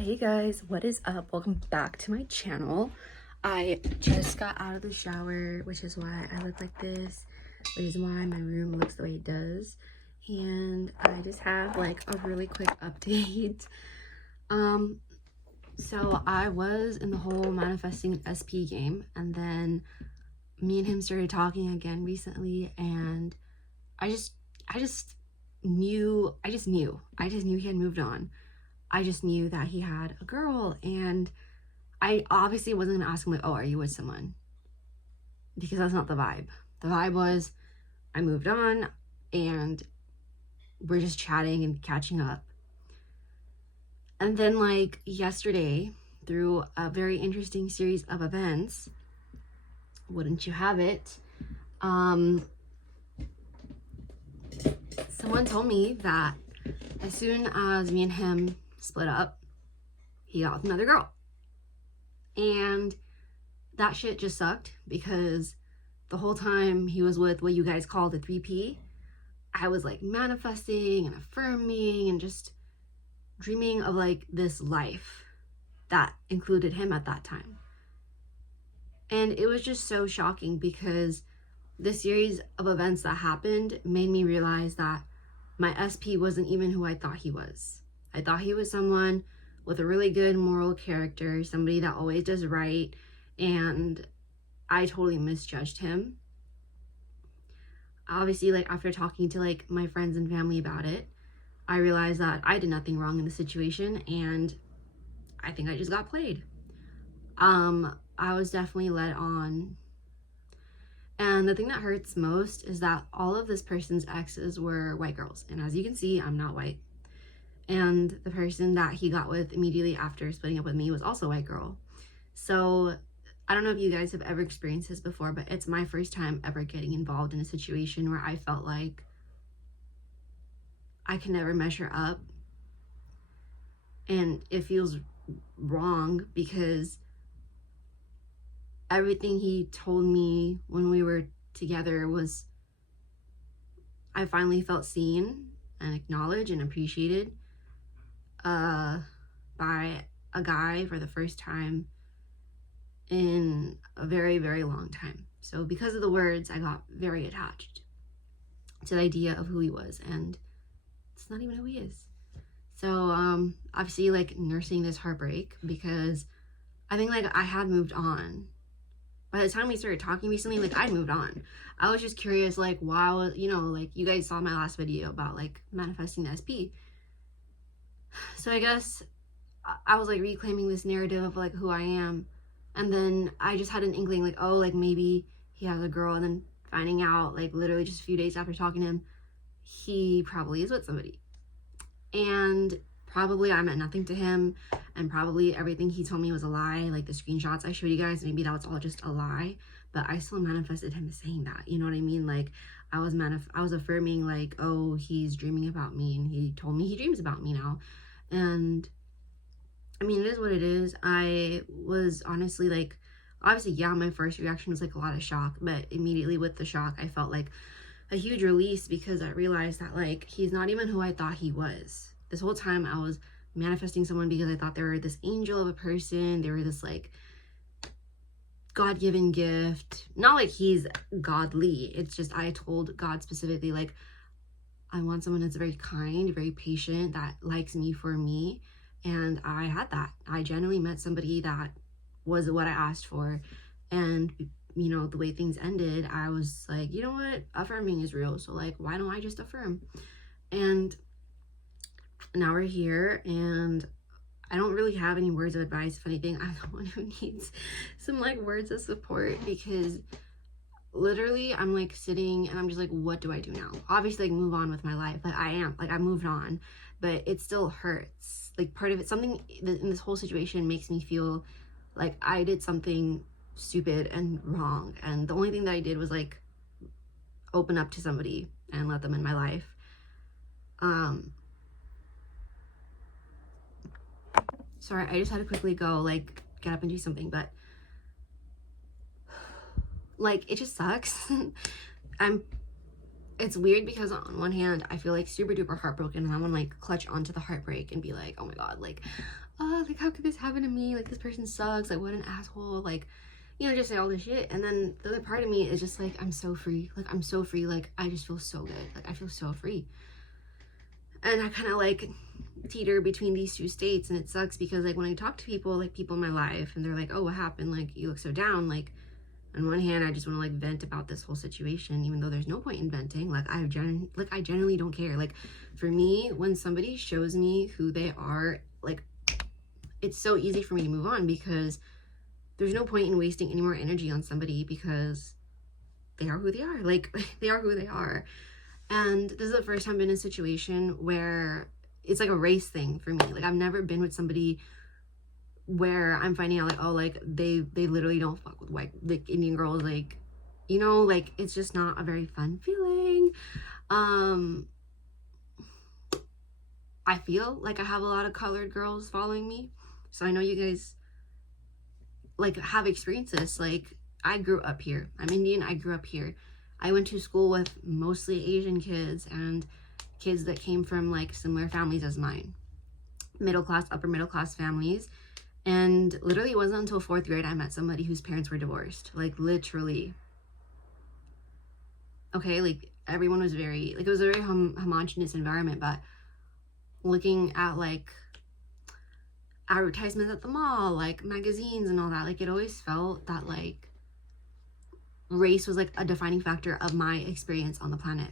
Hey guys, what is up? Welcome back to my channel. I just got out of the shower, which is why I look like this, which is why my room looks the way it does. And I just have like a really quick update. So I was in the whole manifesting SP game, and then me and him started talking again recently, and I just knew he had moved on. I just knew that he had a girl, and I obviously wasn't gonna ask him like, oh, are you with someone? Because that's not the vibe. The vibe was I moved on and we're just chatting and catching up. And then like yesterday, through a very interesting series of events, wouldn't you have it, someone told me that as soon as me and him split up, he got with another girl. And that shit just sucked, because the whole time he was with what you guys call the 3P, I was like manifesting and affirming and just dreaming of like this life that included him at that time. And it was just so shocking, because the series of events that happened made me realize that my SP wasn't even who I thought he was. I thought he was someone with a really good moral character, somebody that always does right, and I totally misjudged him. Obviously, like after talking to like my friends and family about it, I realized that I did nothing wrong in the situation, and I think I just got played. I was definitely led on. And the thing that hurts most is that all of this person's exes were white girls. And as you can see, I'm not white. And the person that he got with immediately after splitting up with me was also a white girl. So I don't know if you guys have ever experienced this before, but it's my first time ever getting involved in a situation where I felt like I can never measure up. And it feels wrong, because everything he told me when we were together was, I finally felt seen and acknowledged and appreciated by a guy for the first time in a very, very long time. So because of the words, I got very attached to the idea of who he was, and it's not even who he is. So obviously like nursing this heartbreak, because I think like I had moved on. By the time we started talking recently, like I'd moved on. I was just curious, like, wow, you know, like you guys saw my last video about like manifesting the SP. So I guess I was like reclaiming this narrative of like who I am. And then I just had an inkling like, oh, like maybe he has a girl, and then finding out like literally just a few days after talking to him, he probably is with somebody. And probably I meant nothing to him, and probably everything he told me was a lie. Like the screenshots I showed you guys, maybe that was all just a lie, but I still manifested him saying that, you know what I mean? Like I was affirming like, oh, he's dreaming about me, and he told me he dreams about me now. And I mean, it is what it is. I was honestly like, obviously, yeah, my first reaction was like a lot of shock, but immediately with the shock, I felt like a huge release, because I realized that like he's not even who I thought he was. This whole time I was manifesting someone because I thought they were this angel of a person. They were this like God-given gift. Not like he's godly. It's just I told God specifically like, I want someone that's very kind, very patient, that likes me for me. And I had that. I genuinely met somebody that was what I asked for. And you know, the way things ended, I was like, you know what, affirming is real, so like why don't I just affirm? And now we're here, and I don't really have any words of advice. If anything, I'm the one who needs some like words of support, because literally I'm like sitting and I'm just like, what do I do now? Obviously like move on with my life, like I moved on, but it still hurts. Like part of it, something in this whole situation makes me feel like I did something stupid and wrong, and the only thing that I did was like open up to somebody and let them in my life. Sorry, I just had to quickly go like get up and do something, but like it just sucks. It's weird, because on one hand I feel like super duper heartbroken, and I want to like clutch onto the heartbreak and be like, oh my god, like oh, like, how could this happen to me? Like, this person sucks. Like, what an asshole. Like, you know, just say all this shit. And then the other part of me is just like, I'm so free. Like, I'm so free. Like, I just feel so good. Like, I feel so free. And I kind of like teeter between these two states. And it sucks because, like, when I talk to people, like, people in my life, and they're like, oh, what happened? Like, you look so down. Like, on one hand, I just want to like vent about this whole situation, even though there's no point in venting. Like, I genuinely don't care. Like, for me, when somebody shows me who they are, like, it's so easy for me to move on because there's no point in wasting any more energy on somebody because they are who they are. Like, they are who they are. And this is the first time I'm in a situation where it's like a race thing for me. Like, I've never been with somebody where I'm finding out like, oh, like they literally don't fuck with white, like, Indian girls. Like, you know, like, it's just not a very fun feeling. I feel like I have a lot of colored girls following me, so I know you guys like have experienced this. Like, I grew up here. I'm Indian. I grew up here. I went to school with mostly Asian kids and kids that came from like similar families as mine, middle class, upper middle class families. And literally, it wasn't until 4th grade I met somebody whose parents were divorced. Like, literally. Okay, like, everyone was very, like, it was a very homogenous environment, but looking at, like, advertisements at the mall, like, magazines and all that, like, it always felt that, like, race was, like, a defining factor of my experience on the planet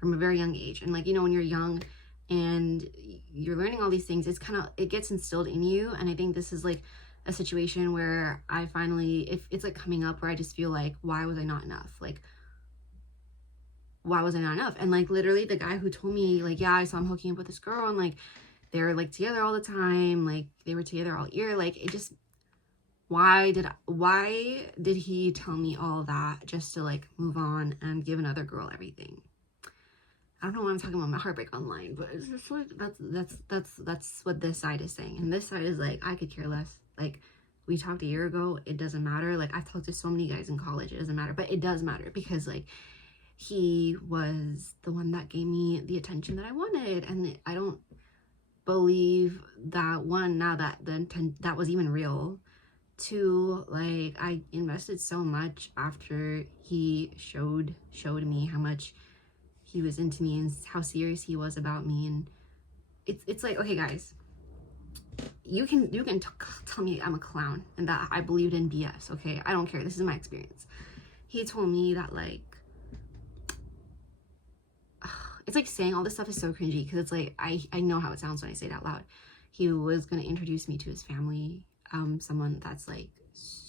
from a very young age. And, like, you know, when you're young and you're learning all these things, it's kind of, it gets instilled in you. And I think this is like a situation where I finally, if it's like coming up where I just feel like, why was I not enough? Like, why was I not enough? And like, literally the guy who told me like, yeah, I saw him hooking up with this girl and like they were like together all the time, like they were together all year, like it just, why did he tell me all that just to like move on and give another girl everything? I don't know why I'm talking about my heartbreak online, but it's just like, that's what this side is saying. And this side is like, I could care less. Like, we talked a year ago, it doesn't matter. Like, I've talked to so many guys in college, it doesn't matter. But it does matter because like, he was the one that gave me the attention that I wanted. And I don't believe that, one, now that that was even real. Two, like, I invested so much after he showed me how much he was into me and how serious he was about me. And it's like, okay guys, you can tell me I'm a clown and that I believed in BS, okay? I don't care. This is my experience. He told me that like, it's like saying all this stuff is so cringy because it's like, I know how it sounds when I say it out loud. He was going to introduce me to his family, someone that's like,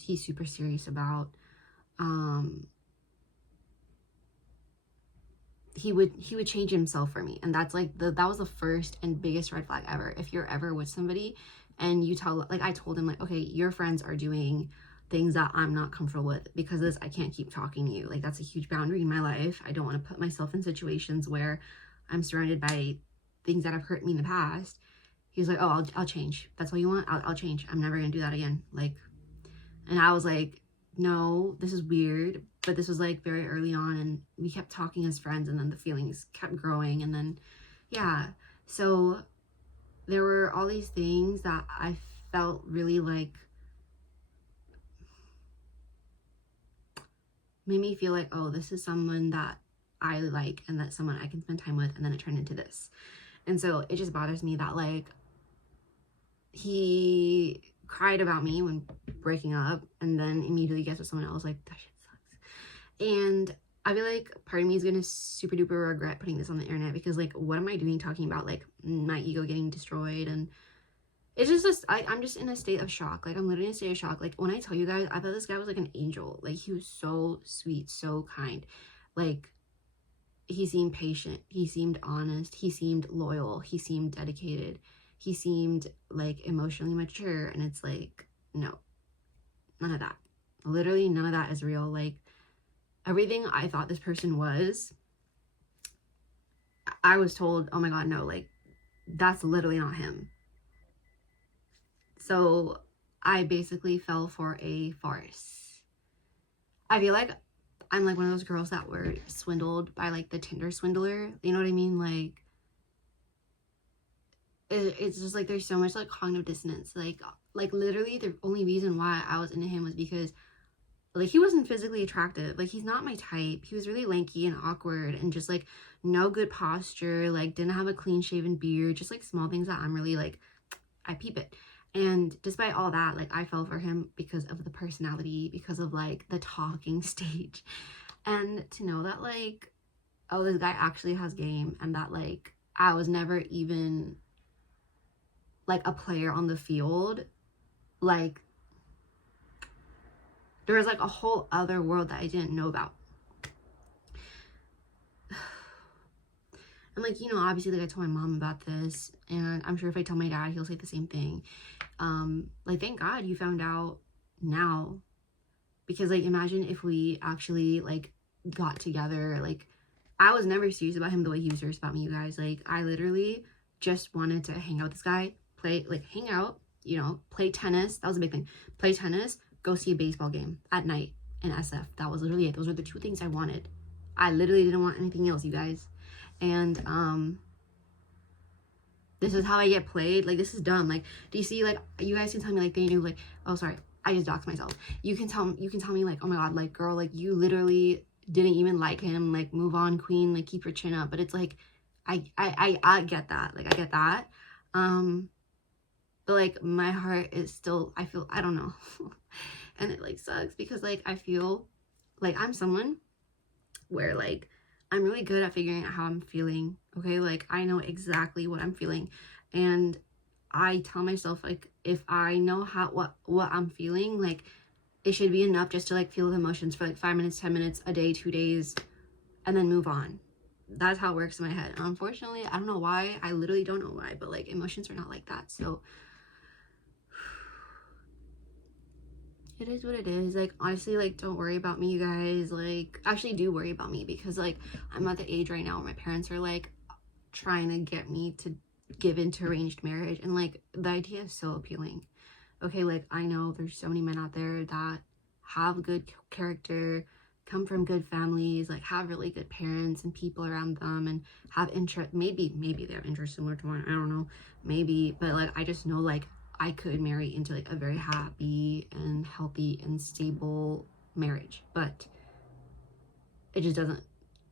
he's super serious about. He would change himself for me. And that's like, that was the first and biggest red flag ever. If you're ever with somebody and you tell, like, I told him like, okay, your friends are doing things that I'm not comfortable with. Because of this, I can't keep talking to you. Like, that's a huge boundary in my life. I don't want to put myself in situations where I'm surrounded by things that have hurt me in the past. He was like, oh, I'll change. That's all you want? I'll change. I'm never gonna do that again. Like, and I was like, no, this is weird. But this was like very early on, and we kept talking as friends, and then the feelings kept growing. And then, yeah, so there were all these things that I felt really like made me feel like, oh, this is someone that I like and that someone I can spend time with. And then it turned into this. And so it just bothers me that like he cried about me when breaking up and then immediately gets with someone else. Like, that shit sucks. And I feel like part of me is gonna super duper regret putting this on the internet because like, what am I doing talking about like my ego getting destroyed? And it's just I'm just in a state of shock. Like, I'm literally in a state of shock. Like, when I tell you guys, I thought this guy was like an angel. Like, he was so sweet, so kind. Like, he seemed patient, he seemed honest, he seemed loyal, he seemed dedicated, he seemed like emotionally mature. And it's like, no, none of that. Literally none of that is real. Like, everything I thought this person was, I was told, oh my god, no, like, that's literally not him. So I basically fell for a farce. I feel like I'm like one of those girls that were swindled by like the Tinder swindler. You know what I mean? Like, it's just like there's so much like cognitive dissonance. Like literally the only reason why I was into him was because like he wasn't physically attractive. Like he's not my type. He was really lanky and awkward and just like no good posture, like didn't have a clean shaven beard, just like small things that I'm really like, I peep it. And despite all that, like I fell for him because of the personality, because of like the talking stage. And to know that like, oh, this guy actually has game, and that like I was never even like a player on the field, like there was like a whole other world that I didn't know about. And like, you know, obviously like I told my mom about this, and I'm sure if I tell my dad, he'll say the same thing. Like thank God you found out now, because like imagine if we actually like got together. Like I was never serious about him the way he was serious about me, you guys. Like I literally just wanted to hang out with this guy, play, like hang out, you know, play tennis. That was a big thing. Play tennis, go see a baseball game at night in SF. That was literally it. Those were the two things I wanted. I literally didn't want anything else, you guys. And this is how I get played. Like this is dumb. Like, do you see, like you guys can tell me like they knew, like, oh sorry, I just doxed myself. You can tell me like, oh my god, like girl, like you literally didn't even like him, like move on queen, like keep your chin up. But it's like I get that. Like I get that. But like my heart is still, I feel, I don't know. And it like sucks because like I feel like I'm someone where like I'm really good at figuring out how I'm feeling. Okay, like I know exactly what I'm feeling, and I tell myself like if I know how what I'm feeling, like it should be enough just to like feel the emotions for like 5 minutes, 10 minutes, a day, 2 days, and then move on. That's how it works in my head. And unfortunately, I don't know why. I literally don't know why, but like emotions are not like that. So it is what it is. Like honestly, like don't worry about me, you guys. Like actually do worry about me, because like I'm at the age right now where my parents are like trying to get me to give into arranged marriage, and like the idea is so appealing. Okay, like I know there's so many men out there that have good character, come from good families, like have really good parents and people around them, and have interest, maybe they have interest similar to mine, I don't know, maybe, but like I just know like I could marry into like a very happy and healthy and stable marriage, but it just doesn't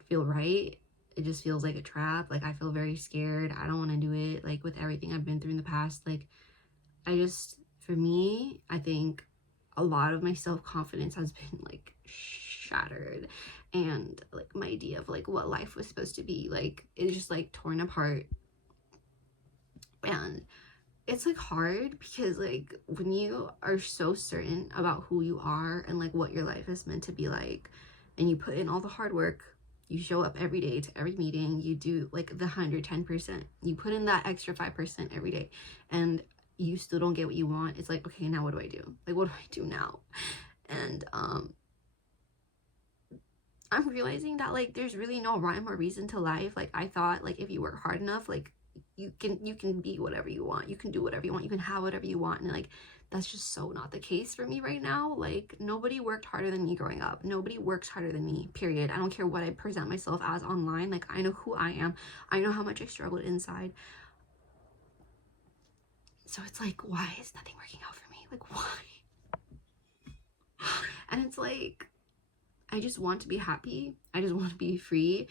feel right. It just feels like a trap. Like I feel very scared. I don't want to do it. Like with everything I've been through in the past, like I just, for me, I think a lot of my self-confidence has been like shattered, and like my idea of like what life was supposed to be like is just like torn apart. And it's like hard because like when you are so certain about who you are and like what your life is meant to be like, and you put in all the hard work, you show up every day to every meeting, you do like the 110%, you put in that extra 5% every day, and you still don't get what you want. It's like, okay, now what do I do? Like what do I do now? And I'm realizing that like there's really no rhyme or reason to life. Like I thought like if you work hard enough, like you can be whatever you want, you can do whatever you want, you can have whatever you want. And like that's just so not the case for me right now. Like nobody worked harder than me growing up. Nobody works harder than me, period. I don't care what I present myself as online. Like I know who I am. I know how much I struggled inside. So it's like, why is nothing working out for me? Like why? And it's like I just want to be happy. I just want to be free.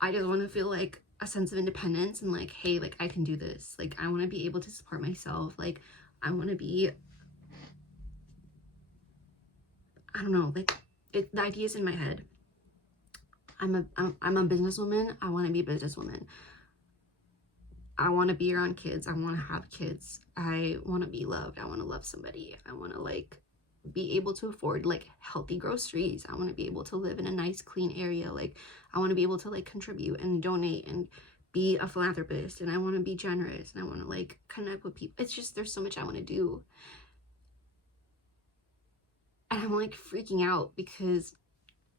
I just want to feel like a sense of independence and like, hey, like I can do this. Like I want to be able to support myself. Like I want to be, I don't know, like the idea's in my head. I'm a businesswoman. I want to be a businesswoman. I want to be around kids. I want to have kids. I want to be loved. I want to love somebody. I want to like be able to afford like healthy groceries. I want to be able to live in a nice clean area. Like I want to be able to like contribute and donate and be a philanthropist, and I want to be generous, and I want to like connect with people. It's just there's so much I want to do, and I'm like freaking out because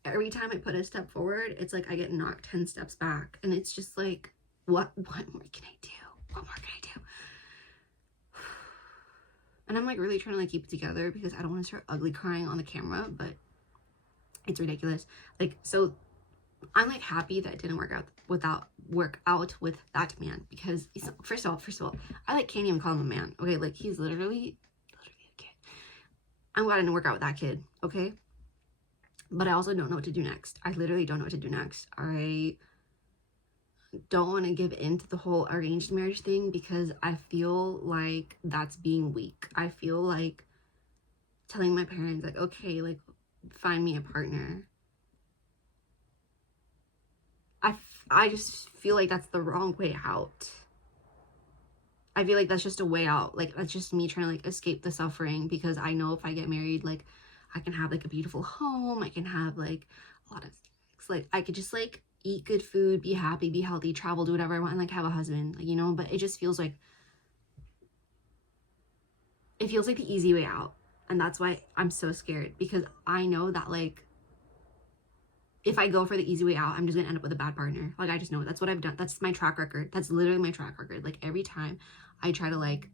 every time I put a step forward, it's like I get knocked 10 steps back, and it's just like what more can I do? What more can I do? And I'm like really trying to like keep it together because I don't want to start ugly crying on the camera, but it's ridiculous. Like, so I'm like happy that it didn't work out with that man, because first of all, I like can't even call him a man. Okay, like he's literally a kid. I'm glad I didn't work out with that kid. Okay, but I also don't know what to do next. I literally don't know what to do next. I don't want to give in to the whole arranged marriage thing because I feel like that's being weak. I feel like telling my parents, like, okay, like, find me a partner. I just feel like that's the wrong way out. I feel like that's just a way out. Like, that's just me trying to, like, escape the suffering, because I know if I get married, like, I can have, like, a beautiful home. I can have, like, a lot of things. Like, I could just, like, eat good food, be happy, be healthy, travel, do whatever I want, and, like, have a husband, like, you know? But it just feels like, it feels like the easy way out. And that's why I'm so scared, because I know that, like, if I go for the easy way out, I'm just gonna end up with a bad partner. Like, I just know that's what I've done. That's my track record. That's literally my track record. Like, every time I try to, like,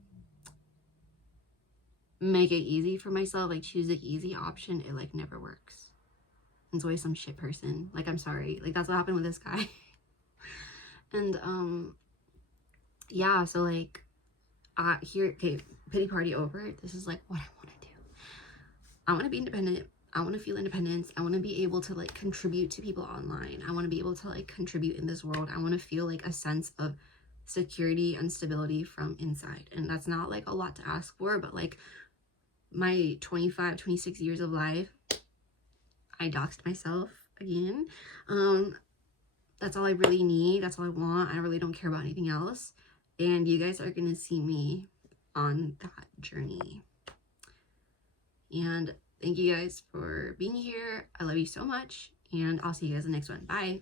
make it easy for myself, like, choose the easy option, it, like, never works. It's always some shit person. Like, I'm sorry. Like, that's what happened with this guy. And, yeah, so, like, here, okay, pity party over. This is, like, what I want to do. I want to be independent. I want to feel independence. I want to be able to, like, contribute to people online. I want to be able to, like, contribute in this world. I want to feel, like, a sense of security and stability from inside. And that's not, like, a lot to ask for, but, like, my 25, 26 years of life, I doxed myself again. That's all I really need. That's all I want. I really don't care about anything else. And you guys are going to see me on that journey. And thank you guys for being here. I love you so much. And I'll see you guys in the next one. Bye.